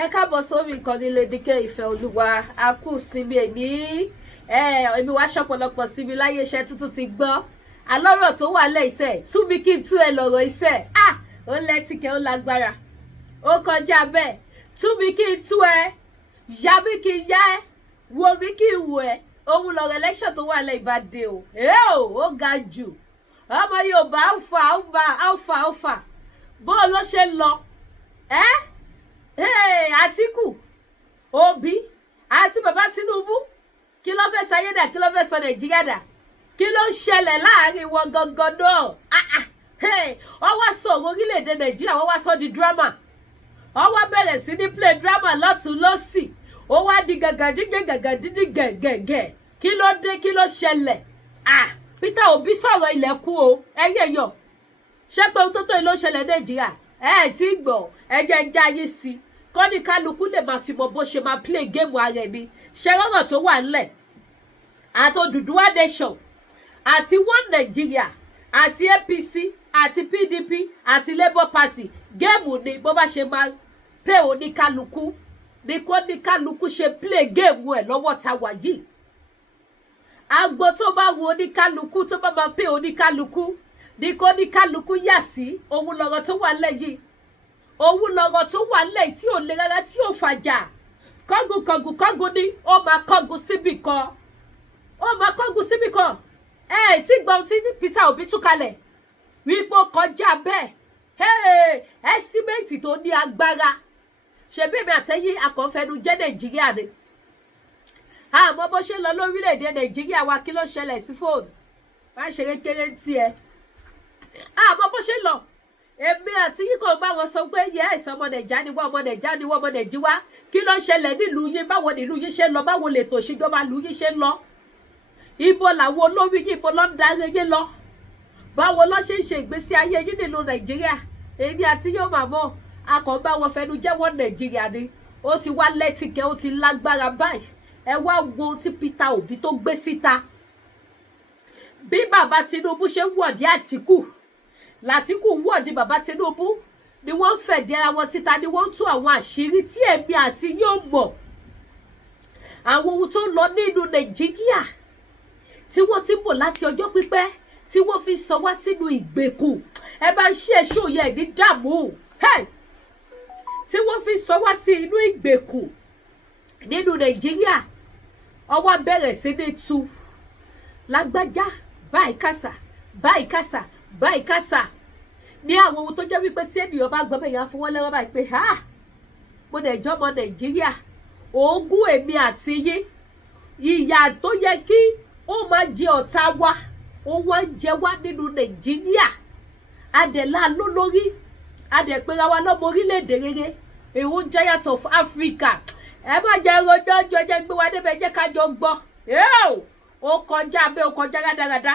Ẹ káàbọ̀ sórí ìkànnì Lédìkẹ́ ìfẹ́ olúwa a kú sinmi èní èmi wá ṣọ̀pọ̀lọpọ̀ sinmi láyé iṣẹ́ tuntun ti gbọ́ alọ́rọ̀ tó wà lẹ́ iṣẹ́ tú mi kí n tú ẹ lọ́rọ̀ iṣẹ́ ó lẹ́tìkẹ́ ó lágbára ó kọjá bẹ́ẹ̀ tú mi kí n tú ẹ yá mi kí n yá ẹ wo mi kí n wò ẹ òun lọ́rọ̀ election tó wà lẹ́ ìbàdí o ó ga jù ọmọ Yorùbá alfa bó ló ṣe lọ Àtíkù Obi àti bàbá Tinubu kí ló fẹ́ sayédà kí ló fẹ́ sọ Nàìjíríà dà kí ló ṣẹlẹ̀ láàrin wọn gangan náà wọ́n wá sọ orílẹ̀-èdè Nàìjíríà wọ́n wá sọ di drama wọ́n wá bẹ̀rẹ̀ sí ní play drama lọ́tún lọ́sì ó wá di gàgàdídí gẹ̀gẹ̀gẹ̀ kí ló dé kí ló ṣẹlẹ̀ Peter Obi sọ̀rọ̀ ilẹ̀kùn o ẹ̀yẹ̀ yọ̀ ṣé pé ohun tó tó ló ṣẹlẹ̀ Nàìjíríà tí gbọ́ ẹ̀jẹ̀ ń jáyé sí kọ́ni kálukú lè máa fi mọ bó ṣe máa play game ara ẹni ṣe lọ́nà tó wà ńlẹ̀ àti Odùduwà nation àti One Nigeria àti APC àti PDP àti Labour Party géèmù ni bó bá ṣe máa pay oníkálukú ní kọ́níkálukú ṣe play game ẹ̀ lọ́wọ́ ta wà yìí agbo tó bá wo oníkálukú tó bá máa pay oníkálukú ní kọ́níkálukú yà sí òun lọ́rọ̀ tó wà lẹ́yìn òun lọ́rọ̀ tó wà lẹ́yìn tí ò lè rárá tí ò fàjà kọ́gùn ni ó máa kọ́gùn síbì kan tí gbọ́n tí Peter Obi tú kalẹ̀ wípé ó kọjá bẹ́ẹ̀ estimate tó ní agbára ṣebí mi àtẹ́yí akọ̀fẹ́nu jẹ́ Nàìjíríà ni àmọ́ bó ṣe lọ lórílẹ̀‐èdè Nàìjíríà wa kí ló ṣẹlẹ̀ sí fóònù má ṣeré kéré tiẹ̀ àmọ́ bó ṣe lọ èmi àti yín kò bá wọn sọ pé yes ọmọ Nàìjíríà ni wọ́n ọmọ Nàìjíríà kí ló ṣẹlẹ̀ nílùú yín báwo nílùú yín ṣe lọ báwo lè tò ṣèjọba ìlú yín ṣe lọ ibo làwọn olórí yín ibo ló ń darí yín lọ báwo ló ṣe ń ṣe ìgbésí ayé yín nílùú Nàìjíríà èmi àti yóò máa mọ̀ akọ̀ bá wọn fẹnu jẹ́wọ́ Nàìjíríà ni ó ti wá lẹ́tìkẹ́ ó ti lágbára báyìí ẹ wá wo tí Peter Obi tó gbé síta bí bàbá Tinubu ṣe ń wọ̀dí Àtíkù wọ̀dí bàbá Tinubu ni wọ́n fẹ̀dí ara wọn síta ni wọ́n tú àwọn àṣírí tí èmi àti yóò mọ̀ àwọn ohun tó ń lọ nínú Nàìjíríà tí wọ́n ti mọ̀ láti ọjọ́ pípẹ́ tí wọ́n fi sọ wá sínú ìgbèkùn ẹ bá ń ṣe ẹ̀ṣọ́ yẹn ní dààmú tí wọ́n fi sọ wá sí inú ìgbèkùn nínú Nàìjíríà ọwọ́ bẹ̀rẹ̀ sí ní tú lágbájá báyìí kásà ní àwọn ohun tó jẹ́ wípé tí ènìyàn bá gbọ́ bẹ́ẹ̀ yẹn fún wọn lẹ́wọ́ báyìí pé mo dẹ̀jọ́ ọmọ Nàìjíríà ogún èmi àti yín ìyà tó yẹ kí ó máa jẹ ọ̀tá wa ó wá ń jẹ wá nínú Nàìjíríà adẹ̀lá lólórí adẹ̀pẹ̀ra wa lọ́mọ orílẹ̀-èdè rere èwo giant of Africa ẹ má jẹ́ rojọ́ jẹ́ gbé wa débẹ̀ jẹ́ kájọ gbọ́ ó kọjá bẹ́ẹ̀ ó kọjá rádaràda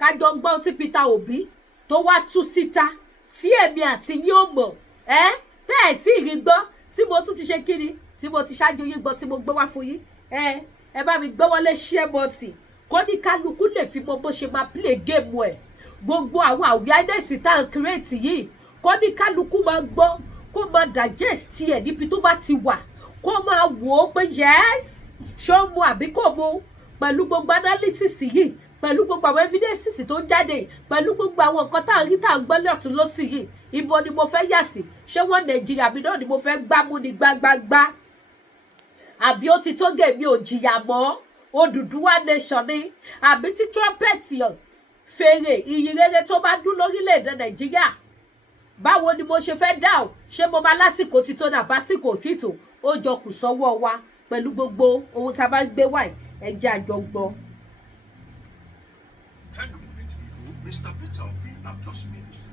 kájọ gbọ́ tí Peter Obi tó wá tú síta tí èmi àti yín ò mọ̀ tẹ́ ẹ̀ tí ì rí gbọ́ tí mo tún ti ṣe kíni tí mo ti ṣáájú yín gbọ́ tí mo gbé wá fún yín ẹ bá mi gbọ́ wọlé share button kó ní kálukú lè fi mọ bó ṣe máa play game ẹ̀ gbogbo àwọn awareness tá à ń create yìí kó ní kálukú máa gbọ́ kó máa digest ẹ̀ níbi tó bá ti wà kó máa wò ó pé yes ṣó mu àbí kò mu pẹ̀lú gbogbo analysis yìí pẹ̀lú gbogbo àwọn evidences tó jáde pẹ̀lú gbogbo àwọn nǹkan tá à ń rí tá à ń gbọ́ lọ́tún lọ́sì yìí ibo ni mo fẹ́ yà sí ṣé wọ́n Nàìjíríà mi náà ni mo fẹ́ gbámú ni gbágbágbá àbí ó ti tó gẹ̀ mi ò jìyà mọ́ Odùduwà nation ni àbí tí trumpet fèrè ìyìn rere tó bá dún lórílẹ̀‐èdè Nàìjíríà báwo ni mo ṣe fẹ́ dá o ṣé mo máa lásìkò tí tó náà básìkò sí tó ó jọ kù sọ́wọ́ wa pẹ̀lú gbogbo ohun tá a bá gbé wáyé ẹjẹ́ àjọ gbọ́. Hello, great people. Mr. Peter Obi have just finished.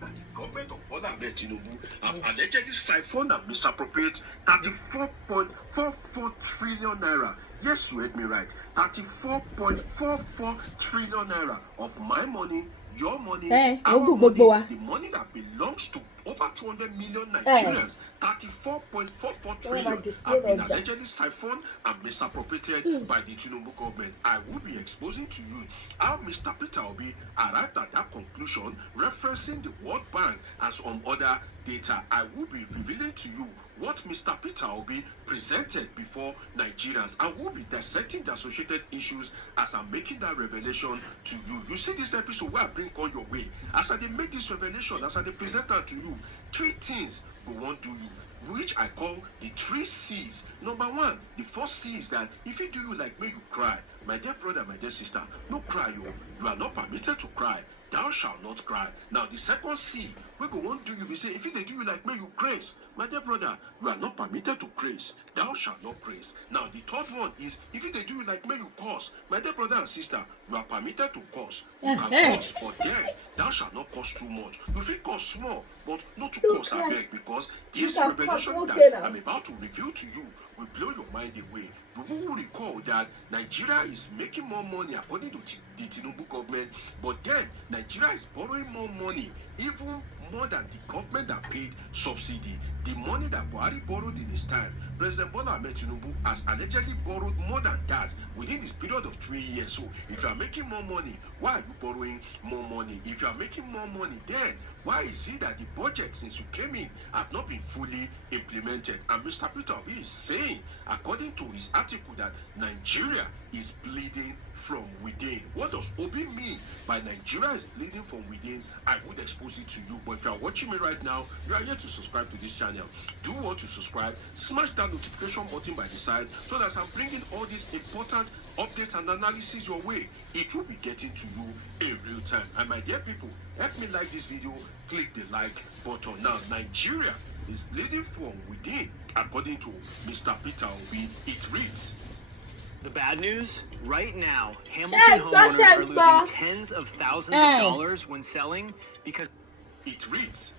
That the government of Owo Tinubu have allegedly siphoned and misappropriated 34.44 trillion naira. Yes, you heard me right. 34.44 trillion naira of my money, your money, our money, the money that belongs to over 200 million Nigerians 34.44 trillion have been allegedly siphoned and misappropriated by the Tinubu government. I will be exposing to you how Mr. Peter Obi arrived at that conclusion, referencing the World Bank and some other data. I will be revealing to you what Mr. Peter Obi presented before Nigerians, and will be dissecting the associated issues as I'm making that revelation to you. You see this episode where I bring on your way. As I make this revelation, as I present that to you, three things we want to you, which I call the three C's. Number one, the first C is that if it do you like me, you cry. My dear brother, my dear sister, no cry, you are not permitted to cry. Thou shalt not cry. Now the second C, we go on do you, we say, if they do you like me, you praise. My dear brother, you are not permitted to praise. Thou shalt not praise. Now the third one is, if they do you like me, you curse. My dear brother and sister, you are permitted to curse. You can curse, but then thou shalt not curse too much. You feel curse small, but not to curse, I beg, because this revelation that I'm about to reveal to you will blow your mind away. You will recall that Nigeria is making more money according to the Tinubu government, but then Nigeria is borrowing more money, even more than the government that paid subsidy. The money that Buhari borrowed in his time, President Bola Ahmed Tinubu has allegedly borrowed more than that within this period of 3 years. So if you are making more money, why are you borrowing more money? If you are making more money, then why is it that the budget since you came in have not been fully implemented? And Mr. Peter Obi is saying, according to his article, that Nigeria is bleeding from within. What does Obi mean by Nigeria is bleeding from within? I would expose it to you. But if you are watching me right now, you are here to subscribe to this channel. Do want to subscribe, smash that notification button by the side, so that as I'm bringing all these important updates and analysis your way, it will be getting to you in real time. And my dear people, help me like this video, click the like button. Now, Nigeria is bleeding from within, according to Mr. Peter Obi. It reads, the bad news, right now, Hamilton homeowners are losing tens of thousands of dollars when selling because... It reads,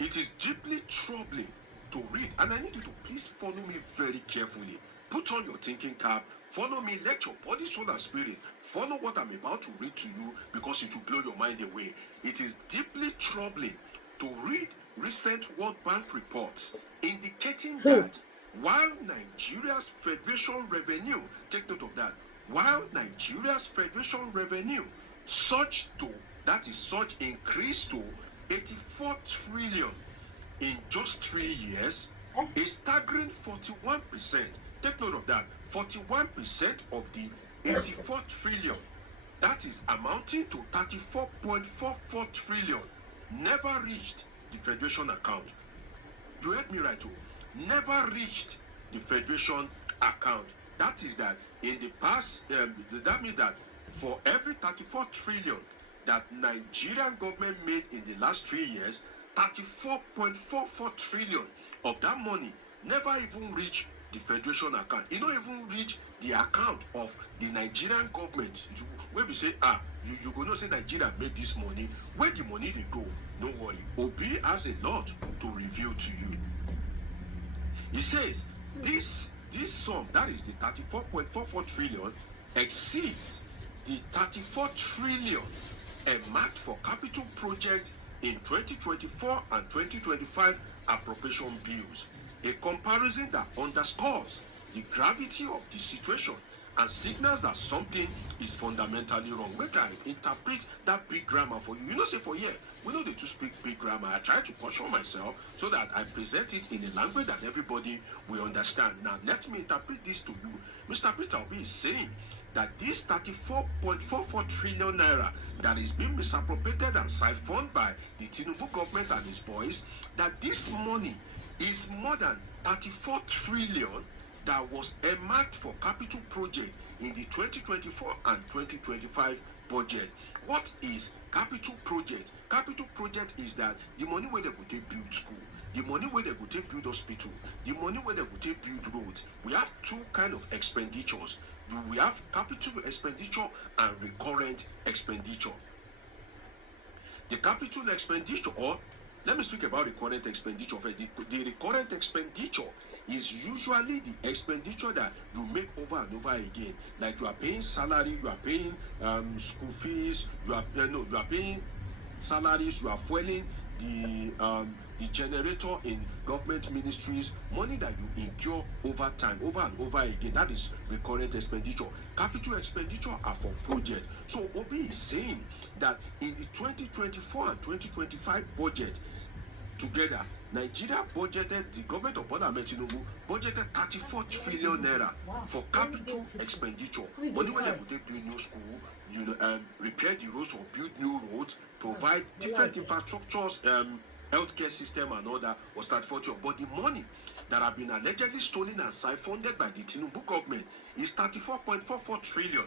it is deeply troubling to read, and I need you to please follow me very carefully. Put on your thinking cap, follow me, let your body, soul, and spirit follow what I'm about to read to you, because it will blow your mind away. It is deeply troubling to read recent World Bank reports indicating that while Nigeria's federation revenue, take note of that, while Nigeria's federation revenue surged to, that is such increased to 84 trillion in just 3 years, a staggering 41%, take note of that, 41% of the 84 trillion, that is amounting to 34.44 trillion, never reached the federation account. You heard me right, never reached the federation account. That is that in the past, that means that for every 34 trillion that Nigerian government made in the last 3 years, 34.44 trillion of that money never even reached the federation account. It don't even reach the account of the Nigerian government. Where we say, you go not say Nigeria made this money. Where the money they go, don't worry. Obi has a lot to reveal to you. He says, this sum, that is the 34.44 trillion, exceeds the 34 trillion earmarked for capital projects in 2024 and 2025 appropriation bills. A comparison that underscores the gravity of the situation and signals that something is fundamentally wrong. Make I interpret that big grammar for you. You know, say for here, we know they to speak big grammar. I try to caution myself so that I present it in a language that everybody will understand. Now, let me interpret this to you. Mr. Peter Obi is saying that this 34.44 trillion naira that is being misappropriated and siphoned by the Tinubu government and his boys, that this money is more than 34 trillion that was earmarked for capital project in the 2024 and 2025 budget. What is capital project? Capital project is that the money where they go take build school, the money where they go take build hospital, the money where they go take build roads. We have two kind of expenditures. We have capital expenditure and recurrent expenditure. The capital expenditure, or let me speak about recurrent expenditure first. The recurrent expenditure is usually the expenditure that you make over and over again. Like you are paying salary, you are paying school fees, you are paying salaries, you are fueling the generator in government ministries, money that you incur over time, over and over again. That is recurrent expenditure. Capital expenditure are for projects. So Obi is saying that in the 2024 and 2025 budget, together, Nigeria budgeted, the government of Bola Ahmed Tinubu budgeted 34 trillion naira for capital expenditure. Money when they would build new school, repair the roads or build new roads, provide different infrastructures, healthcare system and all that was 34 trillion. But the money that have been allegedly stolen and siphoned by the Tinubu government is 34.44 trillion,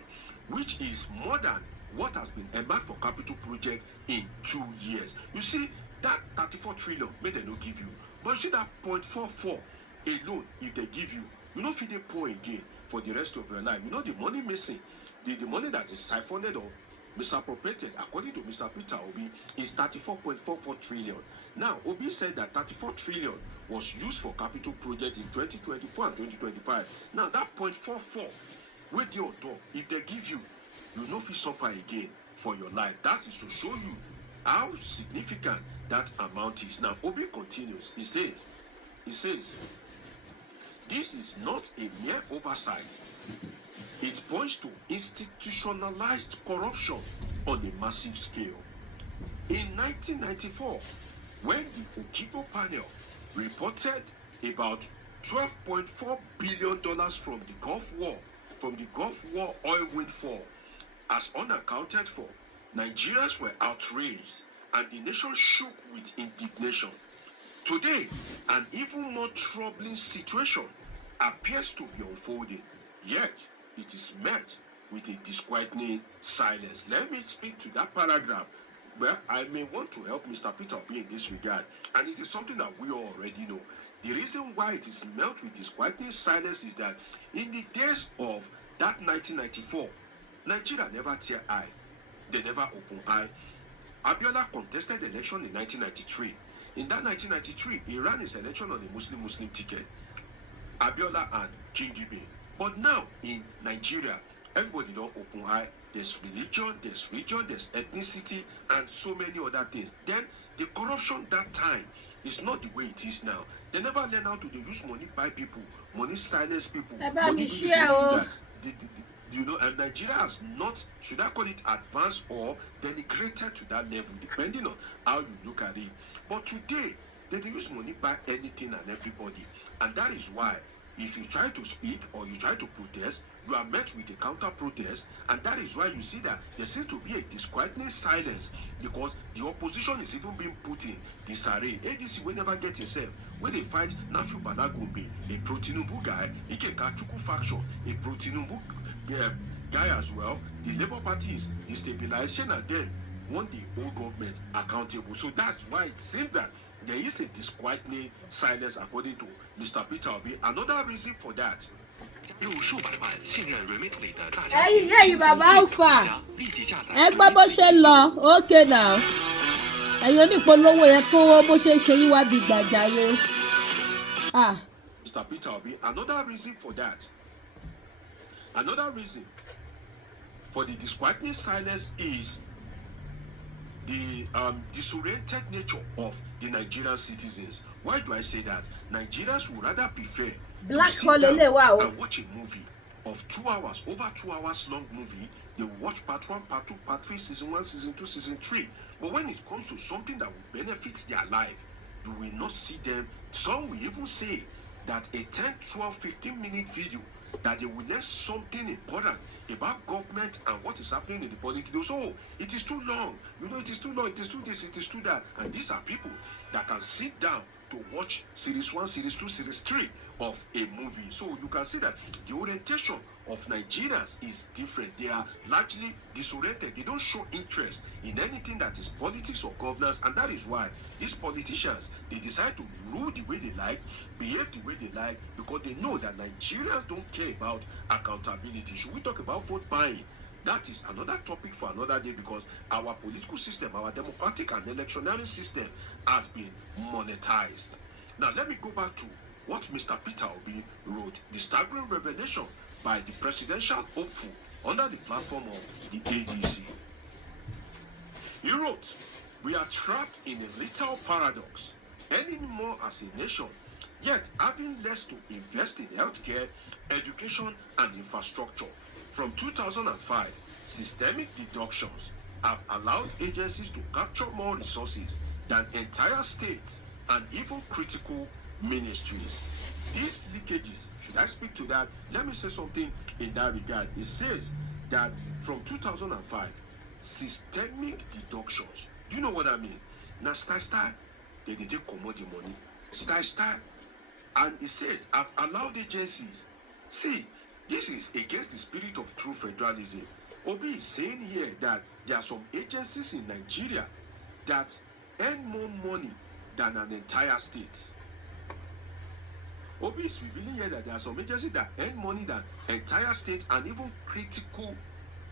which is more than what has been earmarked for capital projects in 2 years. You see, that 34 trillion may they not give you, but you see that 0.44 alone, if they give you, you know, feed a poor again for the rest of your life. You know, the money missing, the money that is siphoned or misappropriated, according to Mr. Peter Obi, is 34.44 trillion. Now, Obi said that 34 trillion was used for capital projects in 2024 and 2025. Now, that 0.44, with your dog, if they give you, you know, if you suffer again for your life. That is to show you how significant that amount is. Now, Obi continues. He says, this is not a mere oversight. It points to institutionalized corruption on a massive scale. In 1994, when the Okibo panel reported about $12.4 billion from the Gulf War oil windfall as unaccounted for, Nigerians were outraged and the nation shook with indignation. Today, an even more troubling situation appears to be unfolding, yet it is met with a disquieting silence. Let me speak to that paragraph where I may want to help Mr. Peter Obi in this regard, and it is something that we already know. The reason why it is met with disquieting silence is that in the days of that 1994, Nigeria never tear eye. They never open eye. Abiola contested the election in 1993. In that 1993, he ran his election on a Muslim ticket. Abiola and King Gibe. But now in Nigeria, everybody don't open eye. There's religion, there's ethnicity, and so many other things. Then the corruption that time is not the way it is now. They never learn how to use money buy people, money silence people, money do that. And Nigeria has not, should I call it advanced or denigrated to that level, depending on how you look at it. But today, they use money buy anything and everybody. And that is why, if you try to speak or you try to protest, you are met with a counter-protest. And that is why you see that there seems to be a disquieting silence, because the opposition is even being put in disarray. ADC will never get itself. When they fight Nafi Balagombe, a pro-Tinubu guy, a Kachuku faction, a pro-Tinubu guy as well, the Labour Party is destabilization and then want the old government accountable. So that's why it seems that there is a disquieting silence according to Mr. Peter Obi. Another reason for that. Hey, Baba Alpha. Bó ṣe lọ, okay now. Onípolówó yẹn kó bó ṣe ṣe yín wá bí gbàjáre. Mr. Peter Obi, another reason for that. Another reason for the disquieting silence is the disoriented nature of the Nigerian citizens. Why do I say that? Nigerians would rather prefer to sit down and watch a movie of 2 hours, over 2 hours long movie. They will watch part 1, part 2, part 3, season 1, season 2, season 3. But when it comes to something that will benefit their life, you will not see them. Some will even say that a 10, 12, 15-minute video that they will learn something important about government and what is happening in the politics. So it is too long. It is too long. It is too this. It is too that. And these are people that can sit down to watch series 1, series 2, series 3 of a movie. So you can see that the orientation of Nigerians is different. They are largely disoriented. They don't show interest in anything that is politics or governance, and that is why these politicians, they decide to rule the way they like, behave the way they like, because they know that Nigerians don't care about accountability. Should we talk about vote buying? That is another topic for another day, because our political system, our democratic and electionary system has been monetized. Now let me go back to what Mr. Peter Obi wrote, the staggering revelation by the presidential hopeful under the platform of the ADC. He wrote, "We are trapped in a literal paradox. earning more as a nation, yet having less to invest in healthcare, education, and infrastructure. From 2005, systemic deductions have allowed agencies to capture more resources than entire states and even critical ministries. These leakages, should I speak to that? Let me say something in that regard. It says that from 2005, systemic deductions. Do you know what I mean? Now, style, they take commodity money. Style. And it says, I've allowed agencies. See, this is against the spirit of true federalism. Obi is saying here that there are some agencies in Nigeria that earn more money than an entire state. Obi is revealing here that there are some agencies that earn money than entire states and even critical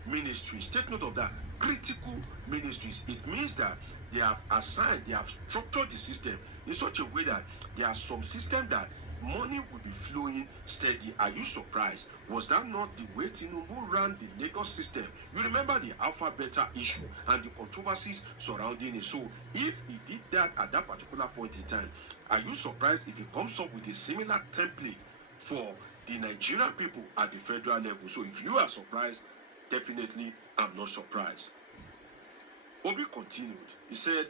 ministries. Take note of that. Critical ministries. It means that they have assigned, they have structured the system in such a way that there are some systems that money will be flowing steady. Are you surprised? Was that not the way Tinubu ran the Lagos system? You remember the Alpha Beta issue and the controversies surrounding it. So if he did that at that particular point in time, are you surprised if he comes up with a similar template for the Nigerian people at the federal level? So if you are surprised, definitely I'm not surprised. Obi continued. He said,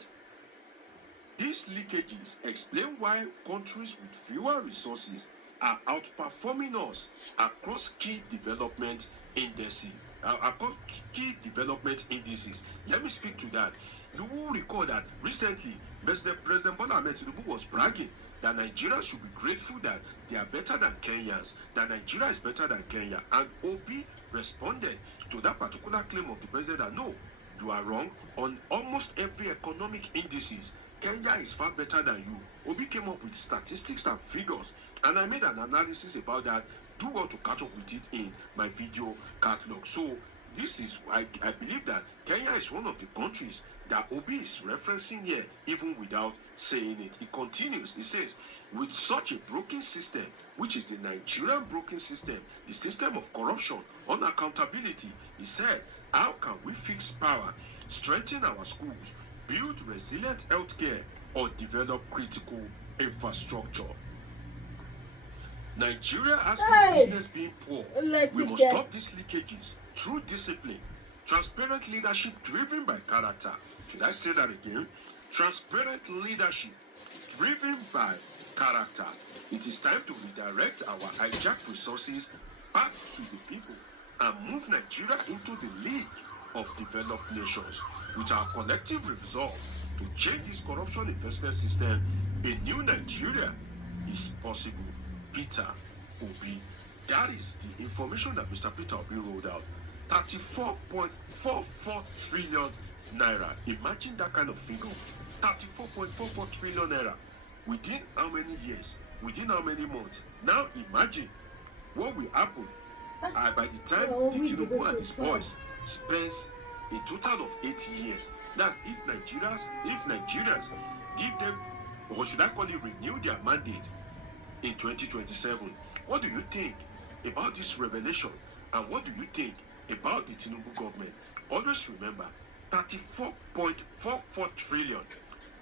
these leakages explain why countries with fewer resources are outperforming us across key development indices. Let me speak to that. You will recall that recently, President Bola Ahmed Tinubu was bragging that Nigeria should be grateful that they are better than Kenyans, that Nigeria is better than Kenya. And Obi responded to that particular claim of the president that no, you are wrong. On almost every economic indices, Kenya is far better than you. Obi came up with statistics and figures, and I made an analysis about that. Do well to catch up with it in my video catalog. So this is, I believe that Kenya is one of the countries that Obi is referencing here, even without saying it. It continues. It says, with such a broken system, which is the Nigerian broken system, the system of corruption, unaccountability, he said, how can we fix power, strengthen our schools, build resilient healthcare, or develop critical infrastructure? Nigeria has no business being poor. We must stop these leakages through discipline, transparent leadership driven by character. Should I say that again? Transparent leadership driven by character. It is time to redirect our hijacked resources back to the people and move Nigeria into the league of developed nations. With our collective resolve to change this corruption investment system, a new Nigeria is possible. Peter Obi. That is the information that Mr. Peter Obi rolled out. 34.44 trillion naira. Imagine that kind of figure. 34.44 trillion naira. Within how many years? Within how many months? Now imagine what will happen by the time the Tinubu and his boys spends a total of 8 years. That's if Nigerians give them, or should I call it, renew their mandate in 2027. What do you think about this revelation? And what do you think about the Tinubu government? Always remember, 34.44 trillion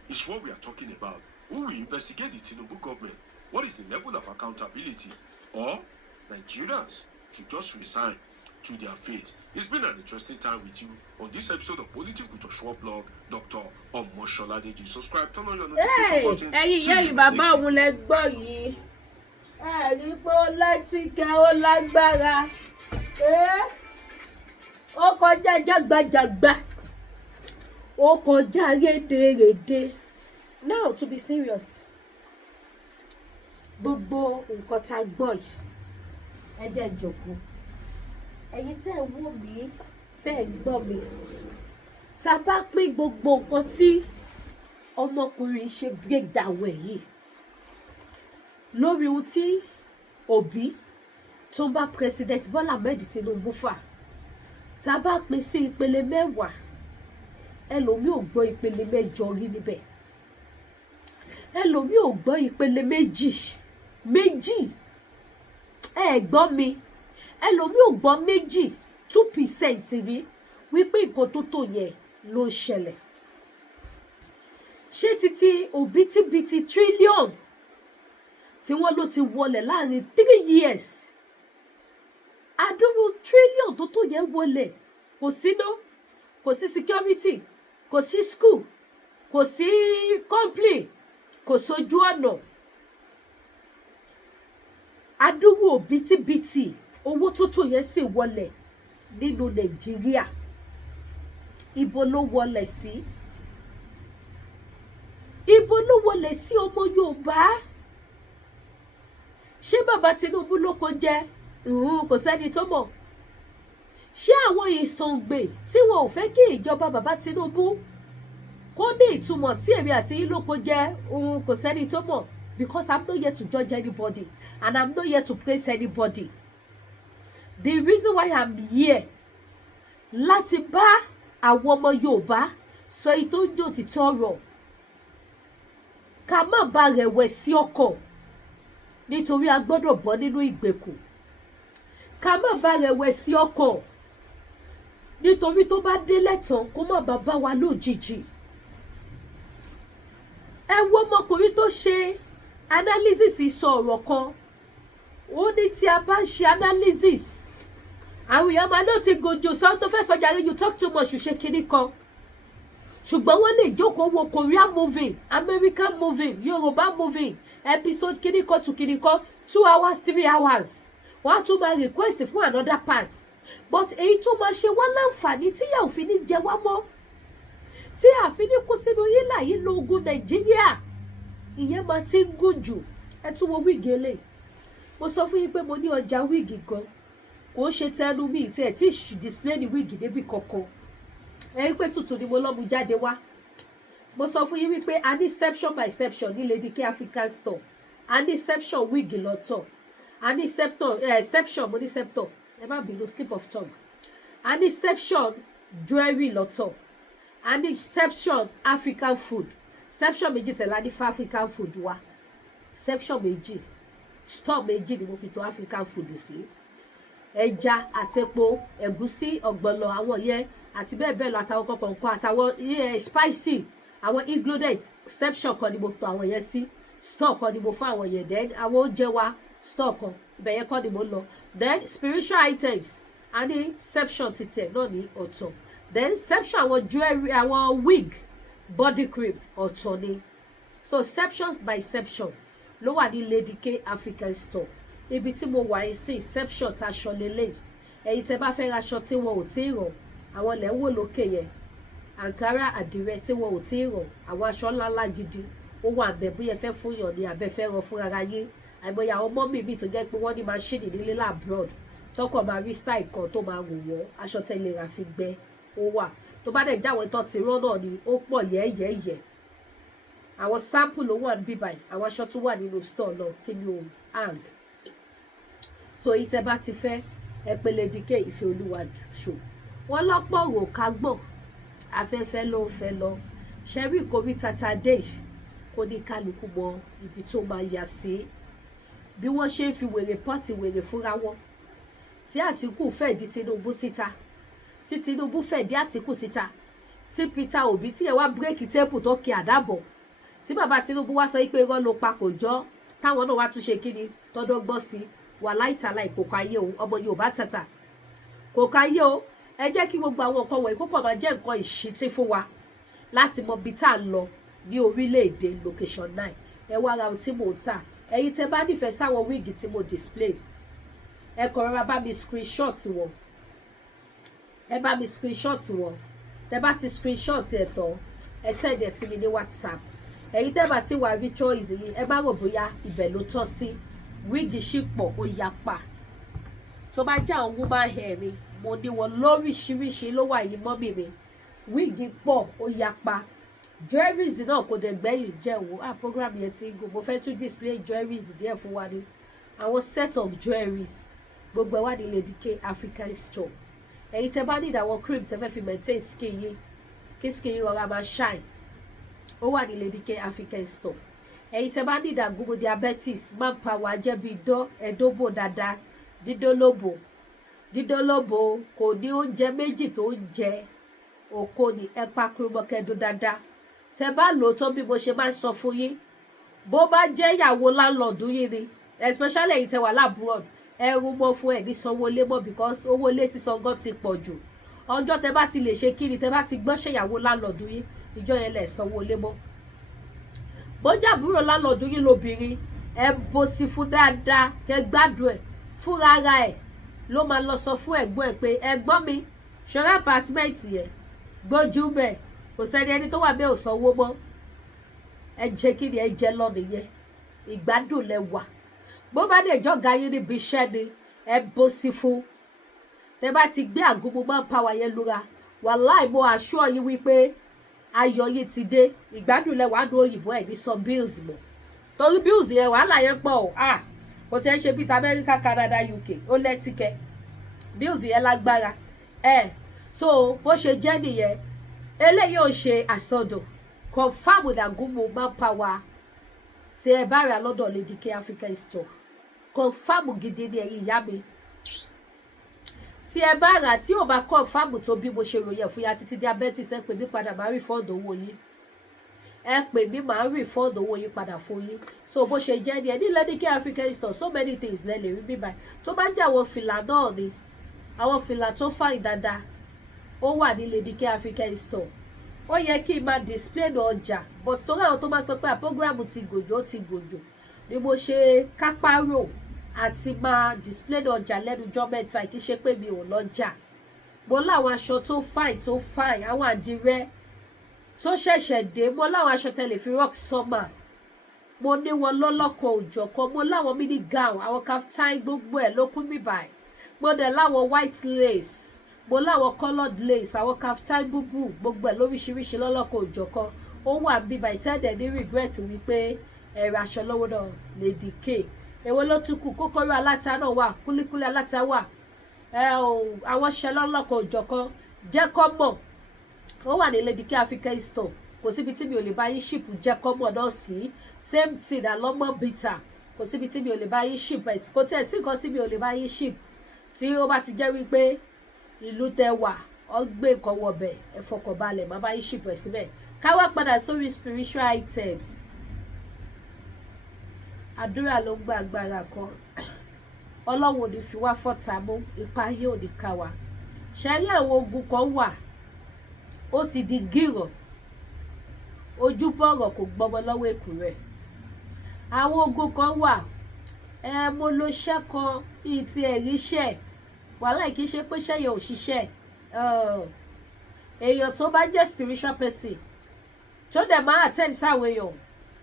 is what we are talking about. Who will investigate the Tinubu government? What is the level of accountability? Or Nigerians should just resign to their fate. It's been an interesting time with you on this episode of Politics with Joshua Blog, Dr. Omosoladeji. Subscribe, turn on your notification button. Ẹ̀yin bàbá òun lẹ gbọ́ yìí. Rí pé ó lẹ́sìkẹ́ ó lágbára. Ó kọjá jágbajàgba. Ó kọjá rédèrèdè. Now to be serious. Gbogbo nǹkan tá a gbọ́ yìí. Ẹ jẹ́ jókòó. Ẹ̀yin tẹ́ ẹ wò mí, tẹ́ ẹ gbọ́ mi. Tá bá pín gbogbo nǹkan tí ọmọkùnrin ṣe breakdown ẹ̀ yìí lórí ohun tí Obi tó ń bá President Bola Ahmed Tinubu fà, tá bá pín sí ìpele 10, ẹlòmíì ò gbọ́ ìpele 8 rí níbẹ̀. Ẹlòmíì ò gbọ́ ìpele 2. Ẹ gbọ́ mi. Ẹlòmíì ò gbọ́ 2% rí wípé nǹkan tó tó yẹn ló ń ṣẹlẹ̀. ṣé títí òbítíbitì trillion tí wọ́n ló ti wọlẹ̀ láàrin 3 years àdúgbò trillion tó yẹn wọlẹ̀ kò síná kò sí security kò sí school kò sí company kò sójú ọ̀nà àdúgbò òbítíbitì owó tó yẹn sì wọlẹ̀ nínú Nàìjíríà ibo ló wọlẹ̀ sí ibo ló wọlẹ̀ sí ọmọ Yorùbá ṣé bàbá Tinubu ló kó jẹ kò sẹ́ni tó mọ̀ ṣé àwọn ìsọ̀ǹgbè tí wọn ò fẹ́ kí ìjọba bàbá Tinubu kó ní ìtumọ̀ sí èmi àti yín ló kó jẹ kò sẹ́ni tó mọ̀ because I'm not here to judge anybody and I'm not here to praise anybody. The reason why I'm here láti bá àwọn ọmọ Yorùbá sọ èyí tó ń jò títọ́ ọ̀rọ̀ ká má bá rẹ̀wẹ̀sì ọkàn nítorí a gbọ́dọ̀ bọ́ nínú ìgbèkùn ká má bá rẹ̀wẹ̀sì ọkàn nítorí tó bá délẹ̀ tán kó má bá bá wa lójijì ẹ wo ọmọkùnrin tó ṣe analysis sọ ọ̀rọ̀ kan ó ní tí a bá ń ṣe analysis àwọn èèyàn máa ló ti gòjò sọ́n tó fẹ́ sọjà rẹ̀ you talk too much ṣe kinní kan ṣùgbọ́n wọ́n lè jókòó wo Korean movie American movie Yorùbá movie episode kinní kan to kinní kan 2 hours 3 hours wọ́n á tún máa request fún another part but èyí tó máa ṣe wọ́n láǹfààní tí yà òfin ní jẹ wá mọ́ tí àfin ní kú sínú yílà yìí lo ogun Nàìjíríà ìyẹn máa ti ń gùn jù ẹ tún wo wíìgì eléyìí mo sọ fún yín pé mo ní ọjà wíìgì gan kò ṣe tẹnu mi ìṣe ẹ̀ tí display ní wíìgì débi kankan ẹ̀yin pé tuntun ni mo lọ́mú jáde wá mo sọ fún yín wípé a ní section by section ní Lady K African store a ní section wíìgì lọ́tọ̀ a ní section mo ní section ẹ má bínú slip of tongue a ní section jewelry lọ́tọ̀ a ní section African food section méjì tẹ̀lé a ní fún African food wa section méjì store méjì ni mo fi tò African food sí ẹja àtẹ̀pọ̀ ẹ̀gúsí ọ̀gbọ̀nọ̀ àwọn yẹn àti bẹ́ẹ̀ bẹ́ẹ̀ lọ àtàwọn kọ̀ọ̀kan àtàwọn spicy àwọn ingredients section kan ni mo tò àwọn yẹn sí store kan ni mo fún àwọn yẹn then àwọn oúnjẹ wa store kan ibẹ̀ yẹn kọ́ ni mo lọ then spiritual items a ní section títẹ̀ náà ní ọ̀tọ̀ then section àwọn jewelry àwọn wig body cream ọ̀tọ̀ ni so sections by section ló wà ní Lady K African store ibi tí mo wà yìí sí section aṣọ lélẹ̀ ẹ̀yin tẹ́ bá fẹ́ ra aṣọ tí wọn ò tí ì rọ̀ àwọn lẹ́ ń wò lókè yẹn àǹkárá àdìrẹ tí wọn ò tí ì rọ̀ àwọn aṣọ ńláńlá gidi ó wà bẹ̀ bóyá fẹ́ fún yàn ní abẹ́ fẹ́ rán fún ara yín àìmọye àwọn ọmọ mi tó jẹ́ pé wọ́n ní máṣíìnì nílé labroad tọkọ̀ máa rí style kan tó máa wò wọ́n aṣọ tẹ́lẹ̀ ra fi gbẹ ó wà tó bá dẹ̀ jáwé tó ti rán náà ni ó pọ̀ yẹ́yẹ́yẹ́ àwọn sample ló wà níbí báyìí àwọn aṣọ tó wà nínú store náà tí mi ò hang so èyí tẹ́ bá ti fẹ́ ẹ pè Lady K ìfẹ́ olúwa ṣò wọ́n lọ́pọ̀ rò ká gbọ̀n afẹ́fẹ́ ló ń fẹ́ lọ ṣẹ́rí ìkórí tata dé kó ní kálukú mọ ibi tó máa yà sí bí wọ́n ṣe ń fi wèrè pọ́ọ̀tì wèrè fúnra wọn tí Àtíkù fẹ́ di Tinubu síta tí Tinubu fẹ́ di Àtíkù síta tí Peter Obi tí ẹ wá bírèkì tẹ́pù tó kí àdábọ̀ tí bàbá Tinubu wá sọ pé irọ́ ló pa kò jọ táwọn náà wá tún ṣe kíni tọ́dọ́gbọ́n sí wà láìtàláì kò káyé o ọmọ Yorùbá tàtà kò káyé o ẹ jẹ́ kí gbogbo àwọn nǹkan wọ̀nyí kókò máa jẹ́ nǹkan ìṣítí fún wa láti mọ bí tá à ń lọ ní orílẹ̀-èdè location 9 ẹ wá ra ohun tí mò ń tà ẹ̀yin tẹ́ bá nífẹ̀ẹ́ sáwọn wíìgì tí mo display ẹ kàn rọra bá mi screenshot wọn ẹ bá mi screenshot wọn tẹ́ bá ti screenshot ẹ̀ tán ẹ send ẹ̀ sí mi ní WhatsApp ẹ̀yin tẹ́ bá ti wà rí choice yìí ẹ má rò bóyá ibẹ̀ ló tọ́ sí wíìgì ṣì pọ̀ ó yapa tó bá jẹ́ àwọn woman hair ni mo ní wọn lóríṣiríṣi ló wà yìí mọ́mì mi wíìgì pọ̀ ó yapa jewelries náà kò dẹ̀ gbẹ́yìn jẹ́wọ́ program yẹn ti gùn mo fẹ́ tún display jewelries díẹ̀ fún wa ní àwọn set of jewelries gbogbo ẹ̀ wà ní Lady K African store ẹ̀yin tẹ́ bá need àwọn cream tẹ́ fẹ́ fi maintain skin yín kí skin yín rọra máa shine ó wà ní Lady K African store ẹ̀yin tẹ́ bá need àgùnmu diabetes manpower jẹ́bi idán ẹ̀dóbò dáadáa dídólóbò kò ní oúnjẹ méjì tó ń jẹ òkò ní ẹ̀pà kúrúmọ́kẹ́dún dáadáa tẹ́ bá lò tó bí mo ṣe máa sọ fún yín bó bá jẹ́ ìyàwó landlord yín ni especially èyí tẹ́ wà labroad ẹrù mọ́ fún ẹ̀ ní sanwó lé mọ́ because owó lé sísan gan ti pọ̀ jù ọjọ́ tẹ́ bá ti lè ṣe kíni tẹ́ bá ti gbọ́ṣẹ́ ìyàwó landlord yín ìjọ yẹn lẹ̀ sanwó lé mọ́ bójá àbúrò landlord yín lóbìnrin ẹ bó sí fún dáadáa kẹ́ gbádùn ẹ̀ fúnra ara ẹ̀ ló máa lọ sọ fún ẹ̀gbọ́n ẹ̀ pé ẹ̀gbọ́n mi ṣọ́ra apartment yẹn gbójú bẹ́ẹ̀ kò sẹ́ni ẹni tó wà bẹ́ẹ̀ ò sanwó mọ́ ẹ jẹ́ kíni ẹ jẹ́ lọ nìyẹn ìgbádùn lẹ wà bó bá dé jọ̀gá yín níbi iṣẹ́ ni ẹ bó sí fún tẹ́ bá ti gbé àgúnmu máa ń pàwọ̀ yẹn lura wàláì mo assure yín wípé ayọ̀ yìí ti dé ìgbádùn lẹ wà ní òyìnbó ẹ̀ ní some bills mọ́ torí bills yẹn wàhálà yẹn pọ̀ ọ́ kò tẹ́ ṣe bíi America Canada UK ó lẹ́tìkẹ́ bills yẹn lágbára so bó ṣe jẹ́ nìyẹn eléyìí ò ṣe àsọdùn confam with àgúnmu máa ń pàwọ̀ tí ẹ bá rà lọ́dọ̀ Lady K African Store confam gidi ni ẹ̀yin ìyá mi tí ẹ bá rà tí ò bá confam tó bí mo ṣe ròyìn fún ya títí diabetes ẹ pè mí padà máa refund owó yín ẹ pè mí máa refund owó yín padà fún yín so bó ṣe jẹ́ ni ẹ ní Lady K African Store so many things lẹ lè rí bí báyìí tó bá jẹ́ àwọn fìlà náà ni àwọn fìlà tó fàìn dáadáa ó wà ní Lady K African Store ó yẹ kí n máa display ní ọjà but torí àwọn tó máa sọ pé àpọ́gíráàmù ti gòjò ni mo ṣe kápárò àti máa display ní ọjà lẹ́nu ọjọ́ mẹ́ta kì í ṣe pé mi ò lọ́jà mo láwọn aṣọ tó fine àwọn àdìrẹ tó ṣẹ̀ṣẹ̀ dé mo láwọn aṣọ tẹ́lẹ̀ fi rock summer mo ní wọn lọ́lọ́kọ̀ òjọ̀kan mo láwọn mini gown àwọn kaftan gbogbo ẹ̀ ló kún mi báyìí mo dẹ̀ láwọn white lace mo láwọn coloured lace àwọn kaftan búbù gbogbo ẹ̀ lóríṣiríṣi lọ́lọ́kọ̀ òjọ̀kan ó wà bíbá ìtẹ́ẹ̀dẹ̀ ní regret wípé ẹ̀rọ aṣọ lọ́wọ́ náà Lady K èwo ló tún kù kókóró aláta náà wà kúlíkúlí aláta wà àwọn ṣẹ lọ́lọ́kọ̀ òjọ̀kan jẹ́ kọ́ mọ̀ ó wà ní Lady K African Store kò síbi tí mi ò lè bá yín ship jẹ́ kọ́ mọ̀ náà sí same thing àlọ́mọ bitter kò síbi tí mi ò lè bá yín ship kò tiẹ̀ sí nǹkan tí mi ò lè bá yín ship tí ó bá ti jẹ́ wípé ìlú tẹ wà ọ gbé nǹkan wọbẹ̀ ẹ fọkànbalẹ̀ má bá yín ship ẹ̀ síbẹ̀ ká wá padà sórí spiritual items àdúrà ló ń gba agbára kan Ọlọ́run ò ní fi wá fọ́ta mú ipa ayé ò ní ká wa ṣẹ́rí àwọn ogun kan wà ó ti di gírọ̀ ojú bọ̀rọ̀ kò gbọmọ lọ́wọ́ èkó rẹ̀ àwọn ogun kan wà mo lo iṣẹ́ kan ìtì ẹ̀ríṣẹ́ wàhálà kìí ṣe pé ṣẹ́yẹ ò ṣiṣẹ́ èèyàn tó bá jẹ́ spiritual person tó dẹ̀ máa attend sáwọn èèyàn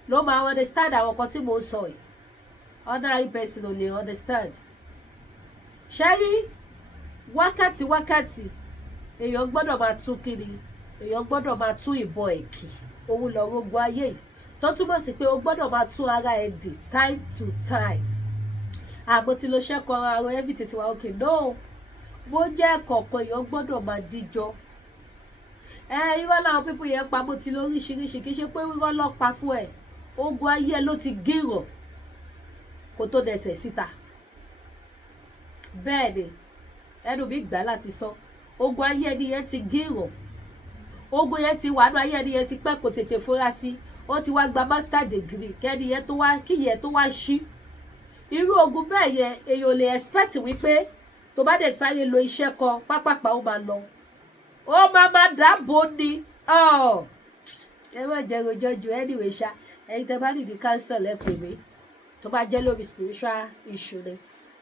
ló máa understand àwọn kan tí mo ń sọ yìí ordinary person ò lè understand ṣẹ́rí wákàtí èèyàn gbọ́dọ̀ máa tún kiri èèyàn gbọ́dọ̀ máa tún ìbọn ẹ̀kì òun lọ rogo ayé yìí tó túmọ̀ sí pé o gbọ́dọ̀ máa tún ara ẹ̀ dì time to time àmọ́ tí ló ṣẹ́kọ̀ọ́ ara everything ti wà okay no bó jẹ́ kọ̀ọ̀kan èèyàn gbọ́dọ̀ máa díjọ irọ́ làwọn pípọ̀ yẹn pa bó ti lóríṣiríṣi kì í ṣe pé irọ́ lọ́ pa fún ẹ̀ ogun ayé ẹ ló ti gírọ̀ kó tó dẹsẹ̀ síta bẹ́ẹ̀ ni ẹnu mi gbà láti sọ ogun ayé ẹni yẹn ti gírọ̀ ogun yẹn ti wà ní ayé ẹni yẹn ti pẹ́ kò tètè fura sí ó ti wá gba master degree kẹ́ni yẹn tó wá kíyẹn tó wá ṣí irú ogun bẹ́ẹ̀ yẹn èèyàn lè expect wípé tó bá dẹ̀ sáré lo iṣẹ́ kan pápápá ó máa lọ ó máa dáàbò ni ẹ má jẹ́ rojọ́ ju anyway ṣá ẹ̀yin tẹ́ bá nìdí cancel ẹ pè mí tó bá jẹ́ lórí spiritual issue ni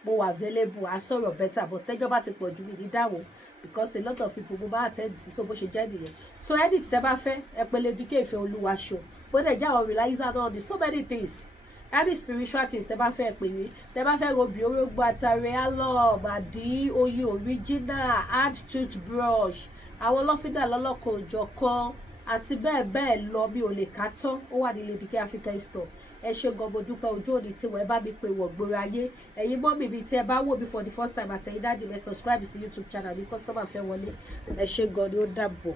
mo wà available á sọ̀rọ̀ better but tẹ́jọ́ bá ti pọ̀ jù mí ní dáwọ́ because a lot of people mo bá attend sí so bó ṣe jẹ́ nìyẹn so edit tẹ́ bá fẹ́ ẹ pè Lady K Ìfẹ́ Olúwa show bó dẹ̀ jẹ́ àwọn realizer náà ní so many things any spiritual things tẹ́ bá fẹ́ pè mí tẹ́ bá fẹ́ robì orógbó àtàrẹ alọ́ màdí oyin original hard toothbrush àwọn lọ́fíńdà lọ́lọ́kan òjọ̀kan àti bẹ́ẹ̀ bẹ́ẹ̀ lọ mi ò lè ká tán ó wà ní Lady K African Store ẹ ṣe gan mo dúpẹ́ ojú òní tí wọ́n ẹ bá mi pè wọ̀ gbòòrò ayé ẹ̀yin mọ́ mi bíi tí ẹ bá wò mí for the first time àtẹ̀yìn dáàdì mi subscribe sí YouTube channel mi customer fẹ́ wọlé ẹ ṣe gan ni ó dàbọ̀.